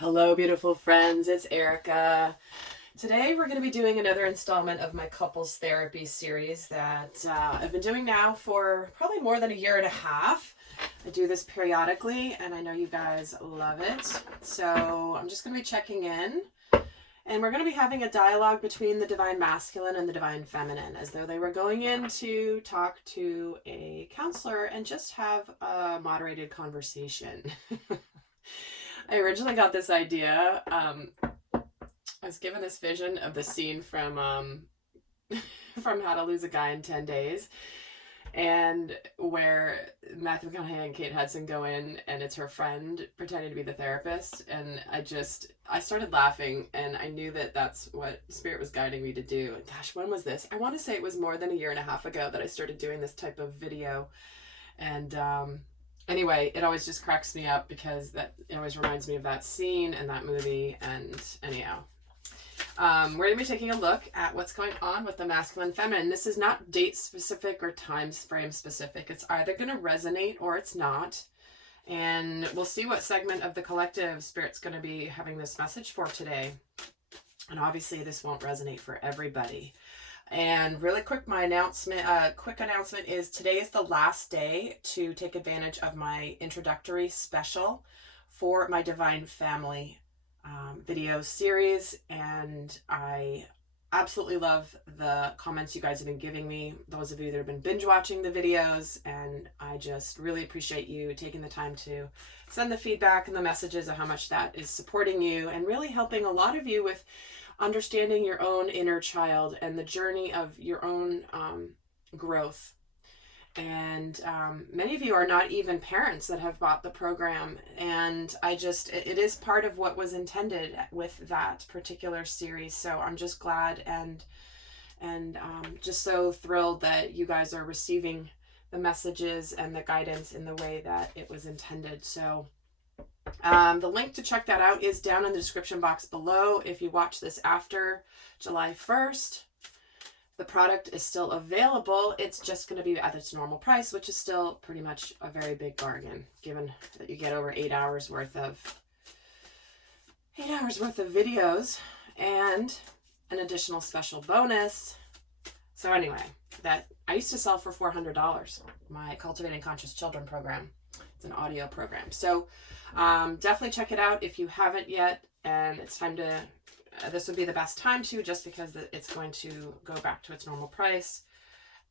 Hello, beautiful friends. It's Erika. Today we're going to be doing another installment of my couples therapy series that I've been doing now for probably more than a year and a half. I do this periodically and I know you guys love it. So I'm just going to be checking in and we're going to be having a dialogue between the divine masculine and the divine feminine as though they were going in to talk to a counselor and just have a moderated conversation. I originally got this idea. I was given this vision of the scene from from How to Lose a Guy in 10 Days, and where Matthew McConaughey and Kate Hudson go in, and it's her friend pretending to be the therapist, and I started laughing, and I knew that that's what Spirit was guiding me to do. And gosh, when was this? I want to say it was more than a year and a half ago that I started doing this type of video, and anyway, it always just cracks me up because it always reminds me of that scene and that movie. And anyhow, we're going to be taking a look at what's going on with the masculine feminine. This is not date specific or time frame specific. It's either going to resonate or it's not. And we'll see what segment of the collective Spirit's going to be having this message for today. And obviously this won't resonate for everybody. And really quick, quick announcement is today is the last day to take advantage of my introductory special for my Divine Family video series. And I absolutely love the comments you guys have been giving me, those of you that have been binge watching the videos. And I just really appreciate you taking the time to send the feedback and the messages of how much that is supporting you and really helping a lot of you with understanding your own inner child and the journey of your own growth. And many of you are not even parents that have bought the program. And it is part of what was intended with that particular series. So I'm just glad and just so thrilled that you guys are receiving the messages and the guidance in the way that it was intended. So the link to check that out is down in the description box below. If you watch this after July 1st, the product is still available. It's just going to be at its normal price, which is still pretty much a very big bargain, given that you get over 8 hours worth of videos and an additional special bonus. So anyway, that I used to sell for $400, my Cultivating Conscious Children program. It's an audio program. So definitely check it out if you haven't yet. And it's time to, this would be the best time to, just because it's going to go back to its normal price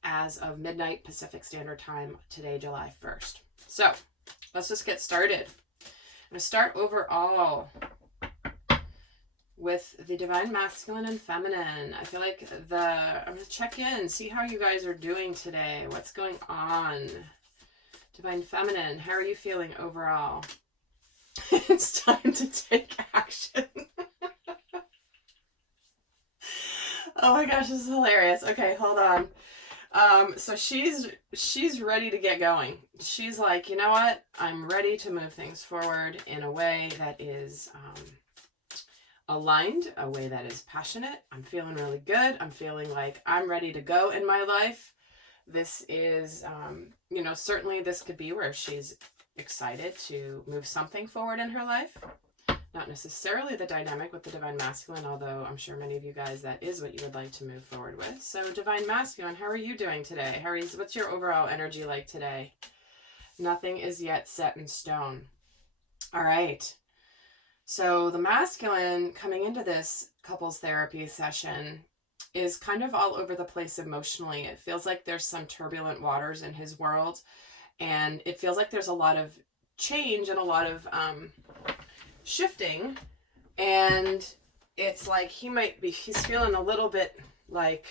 as of midnight Pacific Standard Time today, July 1st. So let's just get started. I'm going to start overall with the divine masculine and feminine. I feel like I'm going to check in, see how you guys are doing today. What's going on? Divine feminine, how are you feeling overall? It's time to take action. Oh my gosh, this is hilarious. Okay, hold on. So she's ready to get going. She's like, you know what? I'm ready to move things forward in a way that is aligned, a way that is passionate. I'm feeling really good. I'm feeling like I'm ready to go in my life. This is, certainly this could be where she's excited to move something forward in her life. Not necessarily the dynamic with the divine masculine, although I'm sure many of you guys, that is what you would like to move forward with. So divine masculine, how are you doing today? What's your overall energy like today? Nothing is yet set in stone. All right. So the masculine coming into this couples therapy session is kind of all over the place emotionally. It feels like there's some turbulent waters in his world, and it feels like there's a lot of change and a lot of shifting, and it's like he's feeling a little bit like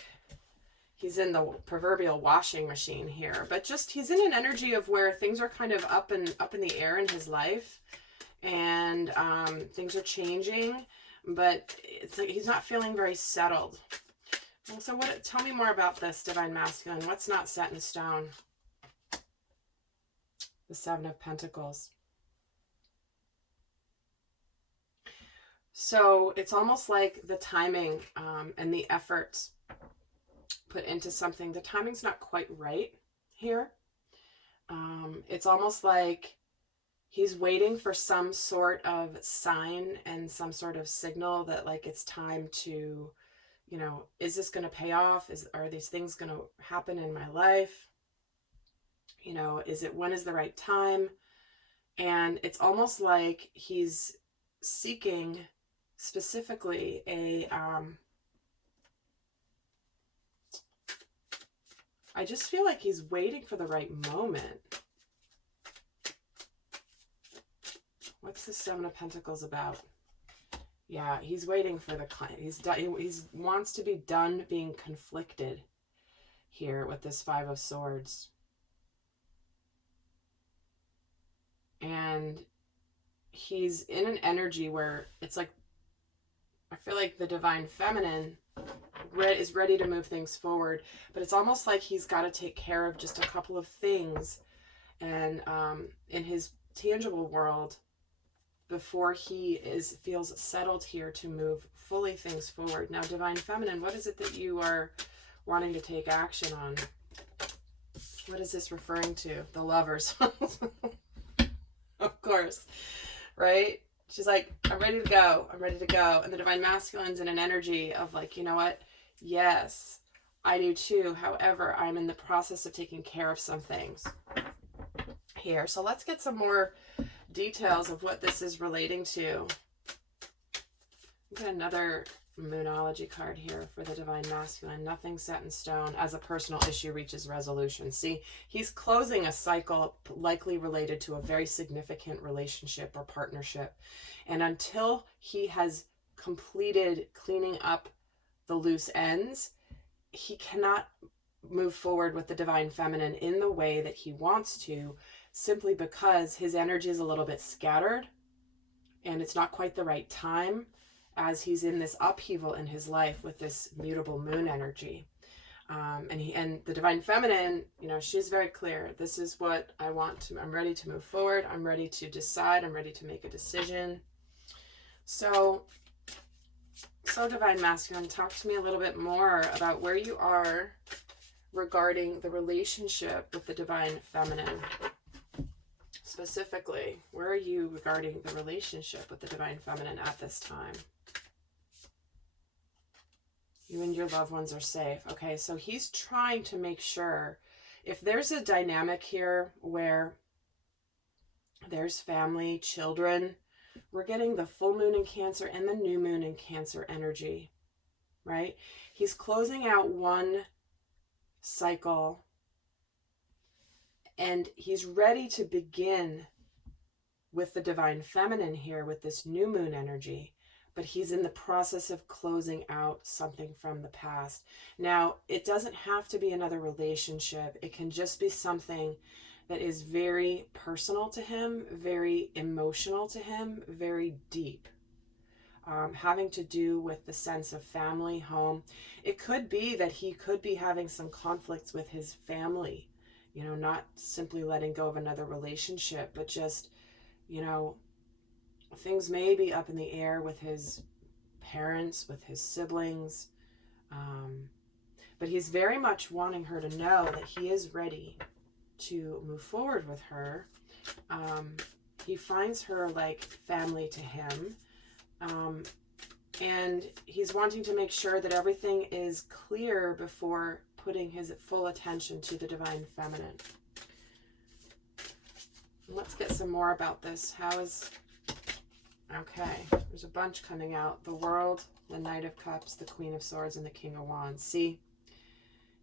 he's in the proverbial washing machine here, but just he's in an energy of where things are kind of up in the air in his life, and things are changing, but it's like he's not feeling very settled. So tell me more about this divine masculine. What's not set in stone? The Seven of Pentacles. So it's almost like the timing and the efforts put into something, the timing's not quite right here. It's almost like He's waiting for some sort of sign and some sort of signal that like it's time to, you know, is this going to pay off? Are these things going to happen in my life? You know, when is the right time? And it's almost like he's seeking specifically I just feel like he's waiting for the right moment. What's the Seven of Pentacles about? Yeah, he's waiting for the client. He wants to be done being conflicted here with this Five of Swords. And he's in an energy where it's like, I feel like the divine feminine is ready to move things forward, but it's almost like he's got to take care of just a couple of things and in his tangible world before he feels settled here to move fully things forward. Now, divine feminine, what is it that you are wanting to take action on? What is this referring to? The Lovers. Of course, right? She's like, I'm ready to go. I'm ready to go. And the divine masculine's in an energy of like, you know what? Yes, I do too. However, I'm in the process of taking care of some things here. So let's get some more details of what this is relating to. Get another Moonology card here for the divine masculine. Nothing set in stone as a personal issue reaches resolution. See, he's closing a cycle likely related to a very significant relationship or partnership. And until he has completed cleaning up the loose ends, he cannot move forward with the divine feminine in the way that he wants to, simply because his energy is a little bit scattered and it's not quite the right time, as he's in this upheaval in his life with this mutable moon energy. And the divine feminine, you know, she's very clear. This is what I want to, I'm ready to move forward. I'm ready to decide. I'm ready to make a decision. So divine masculine, talk to me a little bit more about where you are regarding the relationship with the divine feminine. Specifically, where are you regarding the relationship with the divine feminine at this time? You and your loved ones are safe. Okay, so he's trying to make sure, if there's a dynamic here where there's family, children, we're getting the full moon in Cancer and the new moon in Cancer energy, right? He's closing out one cycle and he's ready to begin with the divine feminine here with this new moon energy. But he's in the process of closing out something from the past. Now, it doesn't have to be another relationship. It can just be something that is very personal to him, very emotional to him, very deep, having to do with the sense of family, home. It could be that he could be having some conflicts with his family, you know, not simply letting go of another relationship, but just, you know, things may be up in the air with his parents, with his siblings. But he's very much wanting her to know that he is ready to move forward with her. He finds her like family to him. And he's wanting to make sure that everything is clear before putting his full attention to the divine feminine. Let's get some more about this. Okay, there's a bunch coming out. The World, the Knight of Cups, the Queen of Swords, and the King of Wands. See,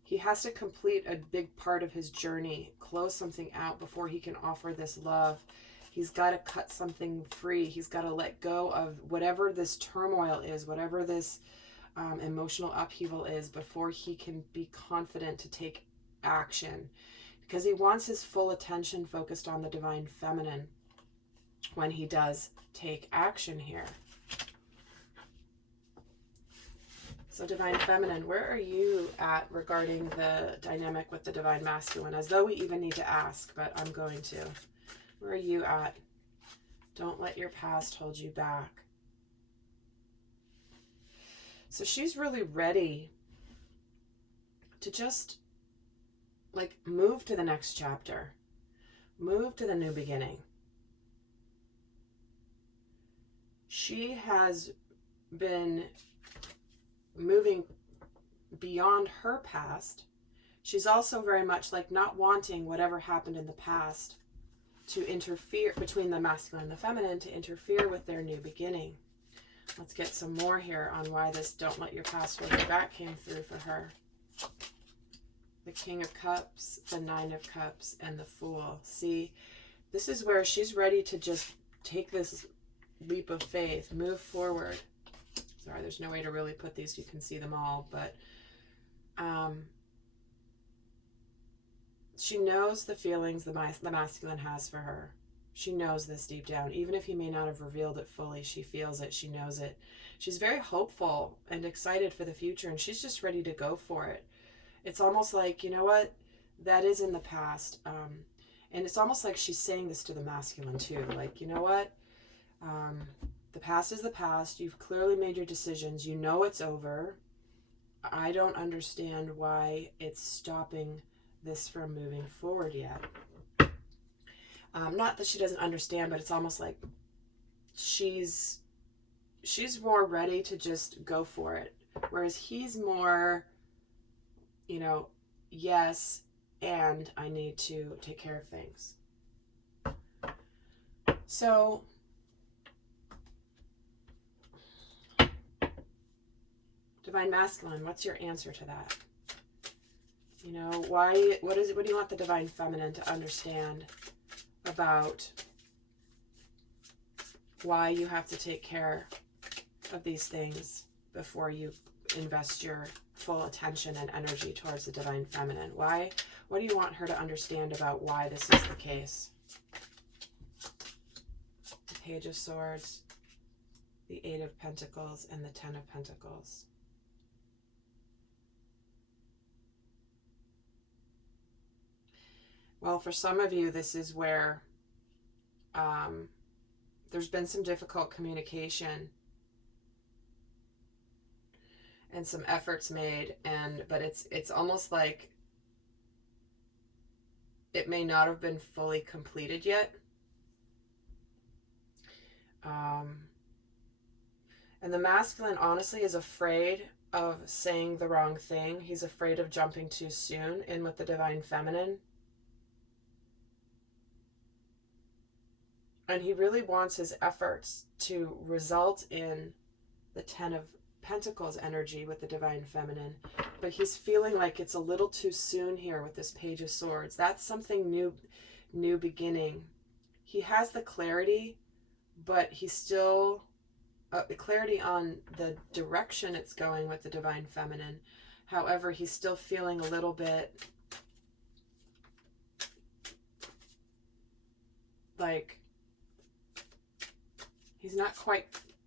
he has to complete a big part of his journey, close something out before he can offer this love. He's got to cut something free. He's got to let go of whatever this turmoil is, whatever this emotional upheaval is, before he can be confident to take action. Because he wants his full attention focused on the divine feminine when he does take action here. So divine feminine, where are you at regarding the dynamic with the divine masculine? As though we even need to ask, but I'm going to. Where are you at? Don't let your past hold you back. So she's really ready to just like move to the next chapter. Move to the new beginning. she has been moving beyond her past. She's also very much like not wanting whatever happened in the past to interfere between the masculine and the feminine, to interfere with their new beginning. Let's get some more here on why this don't let your past hold you back came through for her. The King of Cups, the Nine of Cups, and the Fool. See, this is where she's ready to just take this leap of faith, move forward. Sorry, there's no way to really put these. You can see them all, but she knows the feelings the masculine has for her. She knows this deep down. Even if he may not have revealed it fully, she feels it. She knows it. She's very hopeful and excited for the future, and she's just ready to go for it. It's almost like, you know what? That is in the past. And it's almost like she's saying this to the masculine too. Like, you know what? The past is the past. You've clearly made your decisions. You know it's over. I don't understand why it's stopping this from moving forward yet. Not that she doesn't understand, but it's almost like she's more ready to just go for it. Whereas he's more, you know, yes, and I need to take care of things. So Divine Masculine, what's your answer to that? You know, what do you want the Divine Feminine to understand about why you have to take care of these things before you invest your full attention and energy towards the Divine Feminine? What do you want her to understand about why this is the case? The Page of Swords, the Eight of Pentacles, and the Ten of Pentacles. Well, for some of you, this is where there's been some difficult communication and some efforts made, but it's almost like it may not have been fully completed yet. And the masculine honestly is afraid of saying the wrong thing. He's afraid of jumping too soon in with the Divine Feminine. And he really wants his efforts to result in the Ten of Pentacles energy with the Divine Feminine. But he's feeling like it's a little too soon here with this Page of Swords. That's something new beginning. He has the clarity, but he's still clarity on the direction it's going with the Divine Feminine. However, he's still feeling a little bit like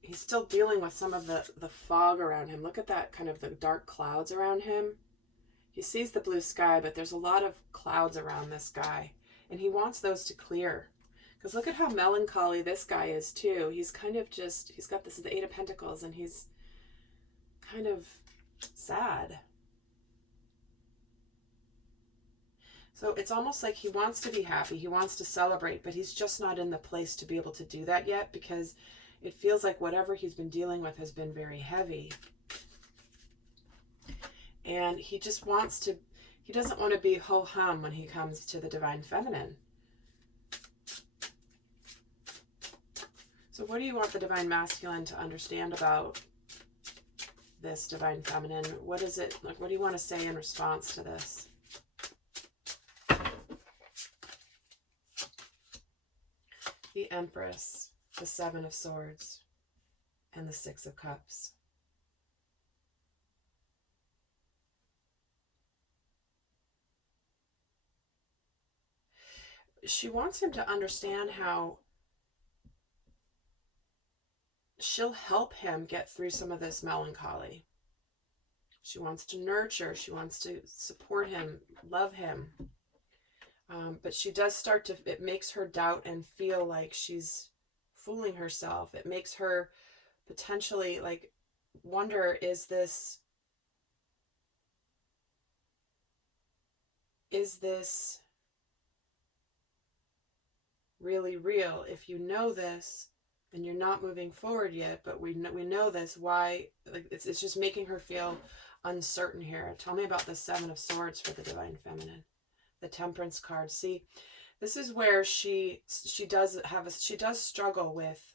he's still dealing with some of the fog around him. Look at that, kind of the dark clouds around him. He sees the blue sky, but there's a lot of clouds around this guy, and he wants those to clear. Because look at how melancholy this guy is too. He's kind of just, he's got the Eight of Pentacles, and he's kind of sad. So it's almost like he wants to be happy, he wants to celebrate, but he's just not in the place to be able to do that yet, because it feels like whatever he's been dealing with has been very heavy. And he just wants to, he doesn't want to be ho-hum when he comes to the Divine Feminine. So what do you want the Divine Masculine to understand about this Divine Feminine? What is it, like, what do you want to say in response to this? The Empress, the Seven of Swords, and the Six of Cups. She wants him to understand how she'll help him get through some of this melancholy. She wants to nurture, she wants to support him, love him. But she does start to, it makes her doubt and feel like she's fooling herself. It makes her potentially like wonder, is this really real? If you know this, and you're not moving forward yet, but we know this. Why? Like it's just making her feel uncertain here. Tell me about the Seven of Swords for the Divine Feminine. The Temperance card. See, this is where she does struggle with,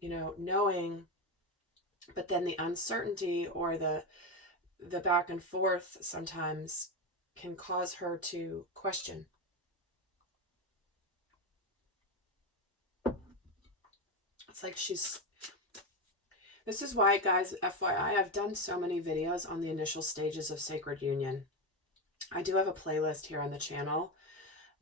you know, knowing, but then the uncertainty or the back and forth sometimes can cause her to question. It's like this is why, guys, FYI, I've done so many videos on the initial stages of sacred union. I do have a playlist here on the channel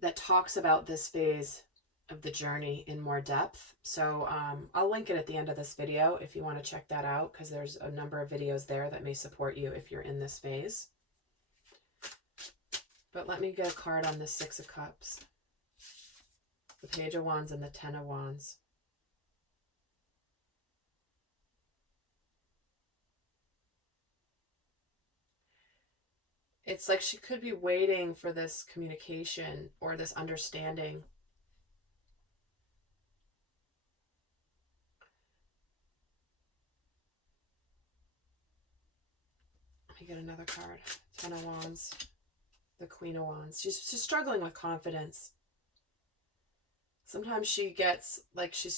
that talks about this phase of the journey in more depth. So I'll link it at the end of this video if you want to check that out, because there's a number of videos there that may support you if you're in this phase. But let me get a card on the Six of Cups, the Page of Wands, and the Ten of Wands. It's like she could be waiting for this communication or this understanding. Let me get another card. Ten of Wands, the Queen of Wands. She's struggling with confidence. Sometimes she gets like she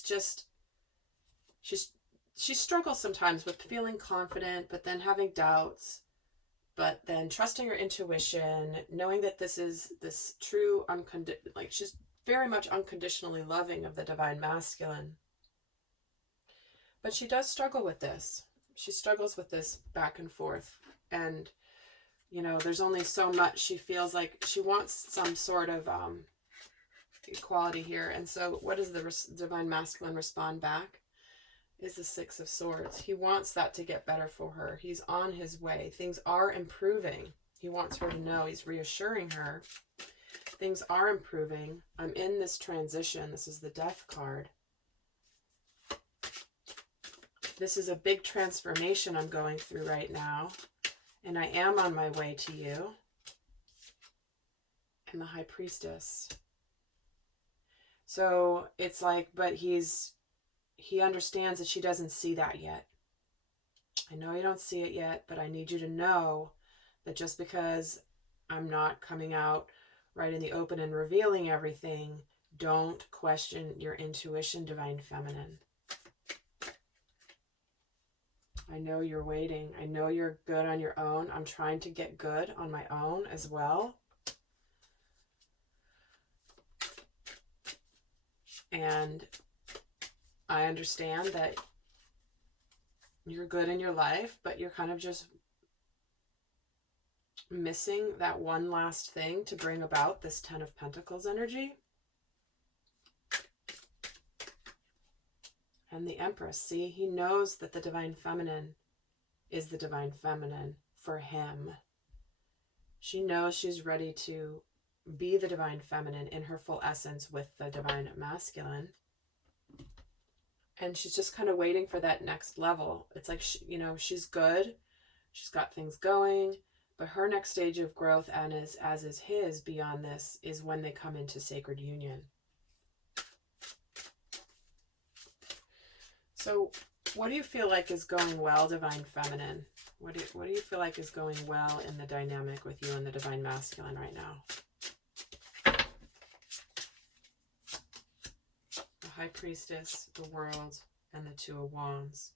struggles sometimes with feeling confident, but then having doubts, but then trusting her intuition, knowing that this is this true like she's very much unconditionally loving of the divine masculine. But she does struggle with this. She struggles with this back and forth. And, you know, there's only so much. She feels like she wants some sort of equality here. And so what does the divine masculine respond back? Is the Six of Swords. He wants that to get better for her. He's on his way. Things are improving. He wants her to know. He's reassuring her. Things are improving. I'm in this transition. This is the Death card. This is a big transformation I'm going through right now. And I am on my way to you. And the High Priestess. So it's like, but he understands that she doesn't see that yet. I know you don't see it yet, but I need you to know that just because I'm not coming out right in the open and revealing everything, don't question your intuition, Divine Feminine. I know you're waiting. I know you're good on your own. I'm trying to get good on my own as well. And I understand that you're good in your life, but you're kind of just missing that one last thing to bring about this Ten of Pentacles energy. And the Empress, see, he knows that the Divine Feminine is the Divine Feminine for him. She knows she's ready to be the Divine Feminine in her full essence with the Divine Masculine. And she's just kind of waiting for that next level. It's like, you know, she's good. She's got things going. But her next stage of growth, and as is his beyond this, is when they come into sacred union. So what do you feel like is going well, Divine Feminine? What do you feel like is going well in the dynamic with you and the Divine Masculine right now? The High Priestess, the World, and the Two of Wands.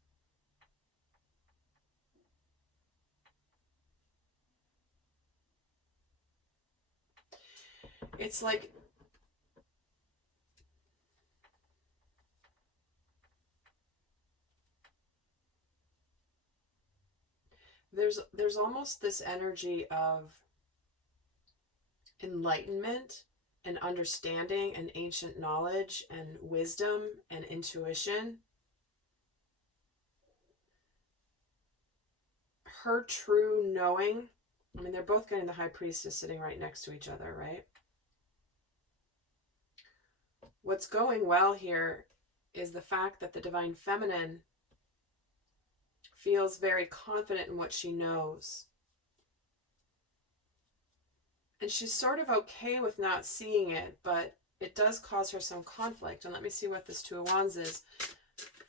It's like there's almost this energy of enlightenment and understanding and ancient knowledge and wisdom and intuition. Her true knowing, I mean, they're both getting the High Priestess sitting right next to each other, right? What's going well here is the fact that the Divine Feminine feels very confident in what she knows. And she's sort of okay with not seeing it, but it does cause her some conflict. And let me see what this Two of Wands is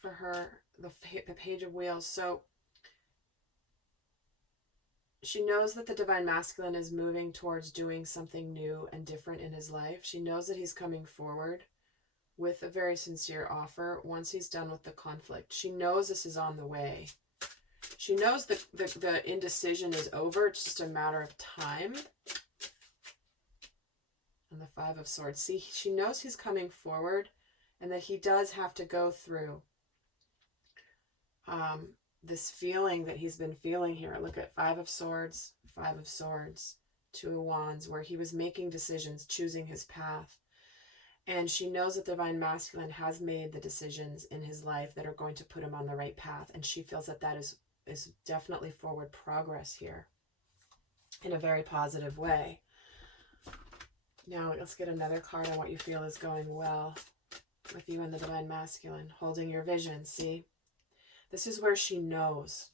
for her, the Page of Wheels. So she knows that the Divine Masculine is moving towards doing something new and different in his life. She knows that he's coming forward with a very sincere offer once he's done with the conflict. She knows this is on the way. She knows the indecision is over. It's just a matter of time. And the Five of Swords. See, she knows he's coming forward and that he does have to go through this feeling that he's been feeling here. Look at Five of Swords, Two of Wands, where he was making decisions, choosing his path. And she knows that the Divine Masculine has made the decisions in his life that are going to put him on the right path. And she feels that that is definitely forward progress here in a very positive way. Now let's get another card on what you feel is going well with you and the Divine Masculine. Holding your vision, see? This is where she knows.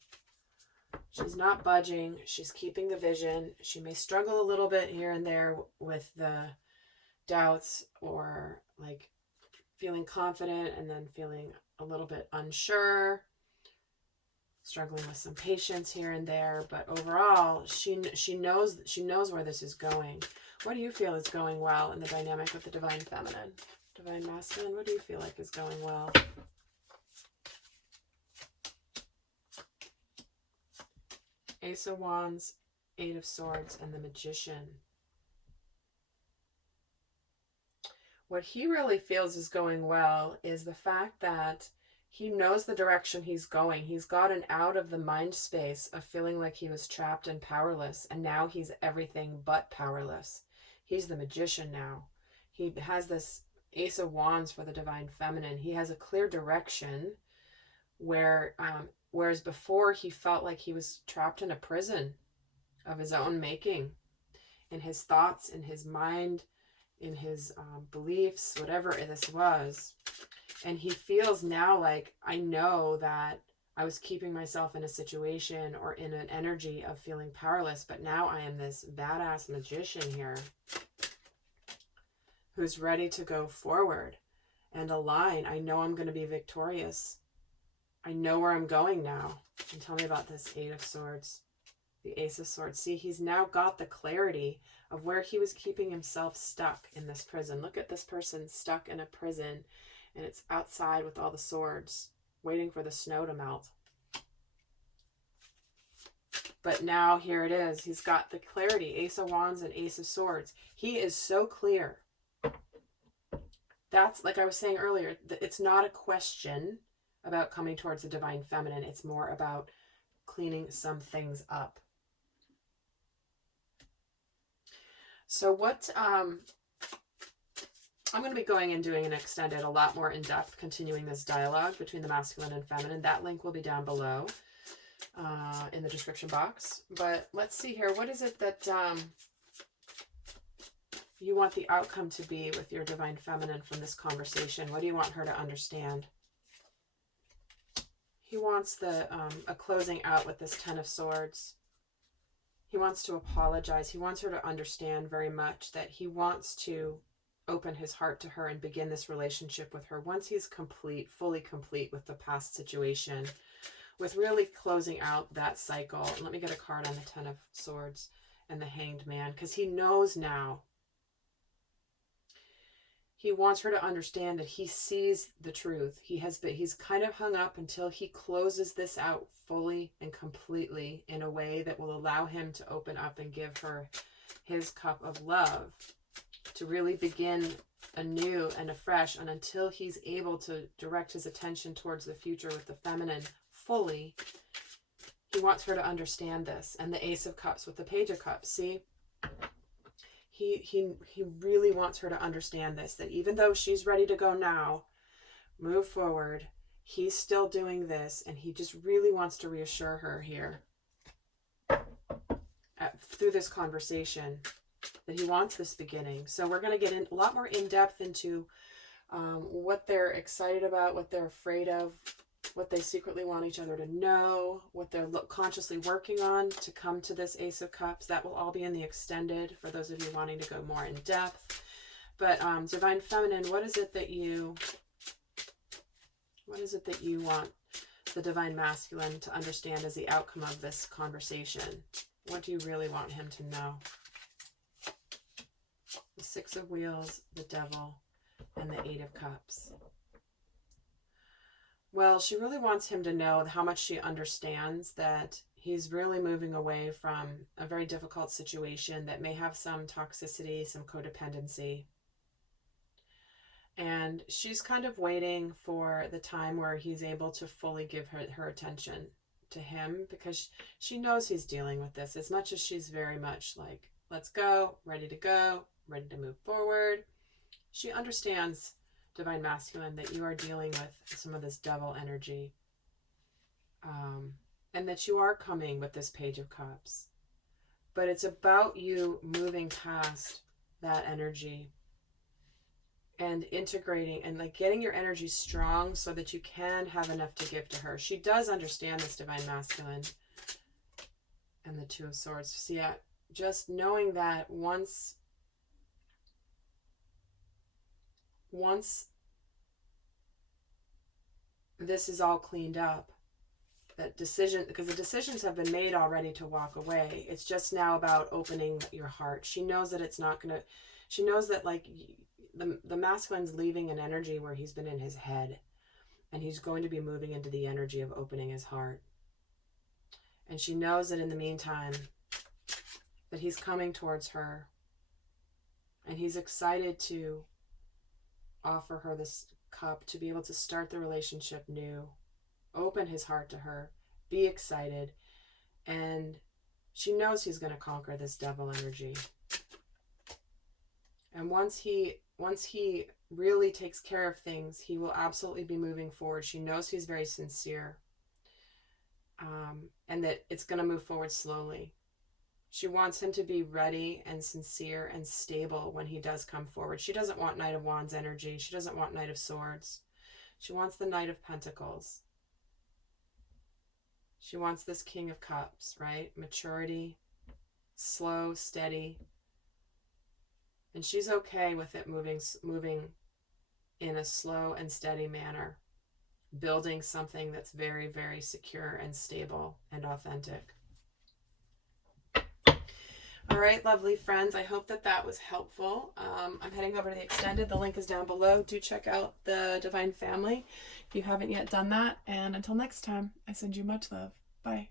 She's not budging. She's keeping the vision. She may struggle a little bit here and there with the doubts or like feeling confident and then feeling a little bit unsure, struggling with some patience here and there. But overall, she knows where this is going. What do you feel is going well in the dynamic with the Divine Feminine? Divine Masculine, what do you feel like is going well? Ace of Wands, Eight of Swords, and the Magician. What he really feels is going well is the fact that he knows the direction he's going. He's gotten out of the mind space of feeling like he was trapped and powerless, and now he's everything but powerless. He's the Magician now. He has this Ace of Wands for the Divine Feminine. He has a clear direction where whereas before he felt like he was trapped in a prison of his own making, in his thoughts, in his mind, in his beliefs, whatever this was. And he feels now like, I know that I was keeping myself in a situation or in an energy of feeling powerless, but now I am this badass magician here who's ready to go forward and align. I know I'm going to be victorious. I know where I'm going now. And tell me about this Eight of Swords, the Ace of Swords. See, he's now got the clarity of where he was keeping himself stuck in this prison. Look at this person stuck in a prison, and it's outside with all the swords, waiting for the snow to melt. But now here it is. He's got the clarity. Ace of Wands and Ace of Swords. He is so clear. That's, like I was saying earlier, it's not a question about coming towards the Divine Feminine. It's more about cleaning some things up. So what I'm going to be going and doing an extended, a lot more in-depth, continuing this dialogue between the masculine and feminine. That link will be down below in the description box. But let's see here. What is it that you want the outcome to be with your Divine Feminine from this conversation? What do you want her to understand? He wants a closing out with this Ten of Swords. He wants to apologize. He wants her to understand very much that he wants to open his heart to her and begin this relationship with her once he's complete, fully complete with the past situation, with really closing out that cycle. And let me get a card on the Ten of Swords and the Hanged Man, because he knows now. He wants her to understand that he sees the truth. He's kind of hung up until he closes this out fully and completely in a way that will allow him to open up and give her his cup of love, to really begin anew and afresh. And until he's able to direct his attention towards the future with the feminine fully, he wants her to understand this. And the Ace of Cups with the Page of Cups, see? He really wants her to understand this, that even though she's ready to go now, move forward, he's still doing this, and he just really wants to reassure her here through this conversation that he wants this beginning. So we're going to get in a lot more in depth into what they're excited about, what they're afraid of, what they secretly want each other to know, what they're consciously working on to come to this Ace of Cups. That will all be in the extended for those of you wanting to go more in depth. But Divine Feminine, what is it that you want the Divine Masculine to understand as the outcome of this conversation? What do you really want him to know? The Six of Wheels, the Devil, and the Eight of Cups. Well, she really wants him to know how much she understands that he's really moving away from a very difficult situation that may have some toxicity, some codependency. And she's kind of waiting for the time where he's able to fully give her attention to him, because she knows he's dealing with this as much as she's very much like, let's go, ready to move forward. She understands, Divine Masculine, that you are dealing with some of this devil energy, and that you are coming with this Page of Cups. But it's about you moving past that energy and integrating and like getting your energy strong so that you can have enough to give to her. She does understand this, Divine Masculine. And the Two of Swords. So yeah, just knowing that once this is all cleaned up, that decision, because the decisions have been made already to walk away. It's just now about opening your heart. She knows that it's not gonna, she knows that like the masculine's leaving an energy where he's been in his head, and he's going to be moving into the energy of opening his heart. And she knows that in the meantime that he's coming towards her, and he's excited to offer her this cup to be able to start the relationship new, open his heart to her, be excited. And she knows he's going to conquer this devil energy. And once he really takes care of things, he will absolutely be moving forward. She knows he's very sincere, and that it's going to move forward slowly. She wants him to be ready and sincere and stable when he does come forward. She doesn't want Knight of Wands energy. She doesn't want Knight of Swords. She wants the Knight of Pentacles. She wants this King of Cups, right? Maturity, slow, steady. And she's okay with it moving in a slow and steady manner, building something that's very, very secure and stable and authentic. All right, lovely friends. I hope that was helpful. I'm heading over to the extended. The link is down below. Do check out the Divine Family if you haven't yet done that. And until next time, I send you much love. Bye.